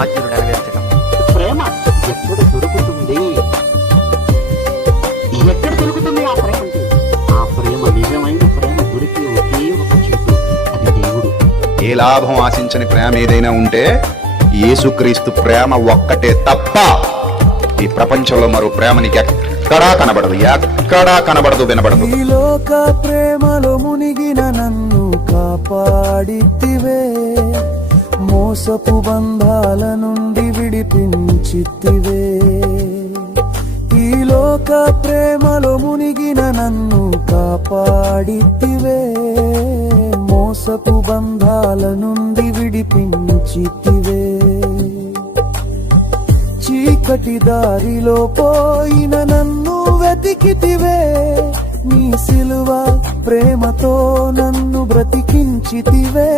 ఆజ్ఞను నెరవేర్చడం. ప్రేమ ఎక్కడ దొరుకుతుంది? ఎక్కడ దొరుకుతుంది ఆ ప్రేమ? ఆ ప్రేమ, నిజమైన ప్రేమ దొరికే ఒకే ఒక చెట్టు, అది దేవుడు. ఏ లాభం ఆశించని ప్రేమ ఏదైనా ఉంటే యేసుక్రీస్తు ప్రేమ ఒక్కటే తప్ప ఈ ప్రపంచంలో మరో ప్రేమ నీకు ఎక్కడా కనబడదు, వినబడదు. ఈ లోక ప్రేమలో మునిగిన నన్ను కాపాడితివే, మోసపు బంధాల నుండి విడిపించితివే. ఈ లోక ప్రేమలో మునిగిన నన్ను కాపాడితివే, మోసపు బంధాల నుండి విడిపించితివే. చీకటి దారిలో పోయిన నన్ను వెతికితివే, నీ సిలువ ప్రేమతో నన్ను బ్రతికించితివే.